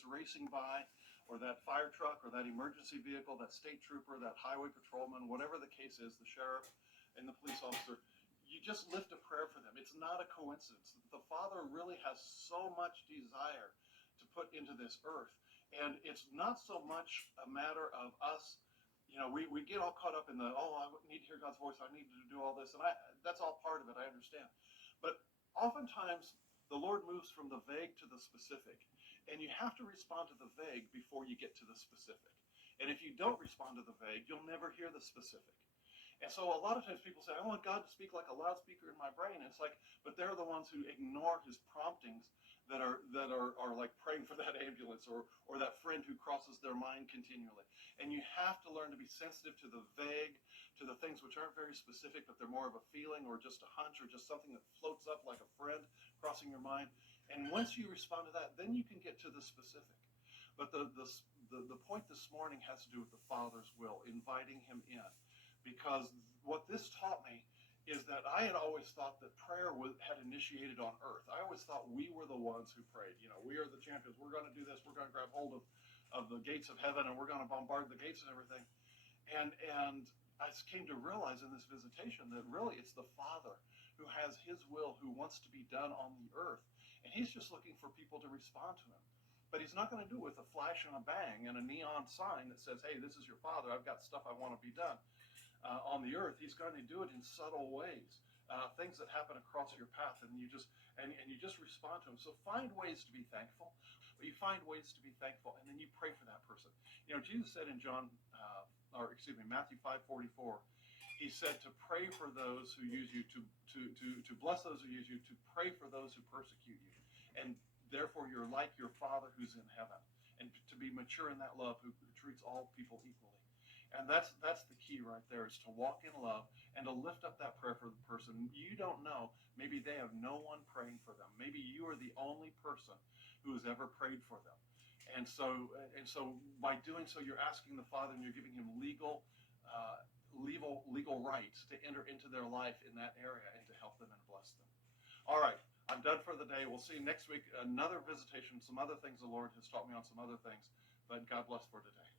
that's racing by, or that fire truck, or that emergency vehicle, that state trooper, that highway patrolman, whatever the case is, the sheriff and the police officer, you just lift a prayer for them. It's not a coincidence. The Father really has so much desire to put into this earth. And it's not so much a matter of us, we get all caught up in I need to hear God's voice, I need to do all this, and that's all part of it, I understand. But oftentimes, the Lord moves from the vague to the specific, and you have to respond to the vague before you get to the specific. And if you don't respond to the vague, you'll never hear the specific. And so a lot of times people say, I want God to speak like a loudspeaker in my brain. And it's like, but they're the ones who ignore his promptings that are like praying for that ambulance or that friend who crosses their mind continually. And you have to learn to be sensitive to the vague, to the things which aren't very specific, but they're more of a feeling or just a hunch or just something that floats up like a friend crossing your mind. And once you respond to that, then you can get to the specific. But the point this morning has to do with the Father's will, inviting him in. Because what this taught me is that I had always thought that prayer had initiated on earth. I always thought we were the ones who prayed. We are the champions. We're going to do this. We're going to grab hold of the gates of heaven, and we're going to bombard the gates and everything. And I came to realize in this visitation that really it's the Father who has his will, who wants to be done on the earth. And he's just looking for people to respond to him. But he's not going to do it with a flash and a bang and a neon sign that says, hey, this is your Father. I've got stuff I want to be done. On the earth, he's going to do it in subtle ways, things that happen across your path, and you just respond to him. So find ways to be thankful, but you find ways to be thankful, and then you pray for that person. Jesus said in Matthew 5:44, he said to pray for those who use you, to bless those who use you, to pray for those who persecute you, and therefore you're like your Father who's in heaven, and to be mature in that love, who treats all people equally. And that's the key right there, is to walk in love and to lift up that prayer for the person. You don't know. Maybe they have no one praying for them. Maybe you are the only person who has ever prayed for them. And so by doing so, you're asking the Father, and you're giving him legal rights to enter into their life in that area and to help them and bless them. All right, I'm done for the day. We'll see you next week. Another visitation, some other things the Lord has taught me on some other things. But God bless for today.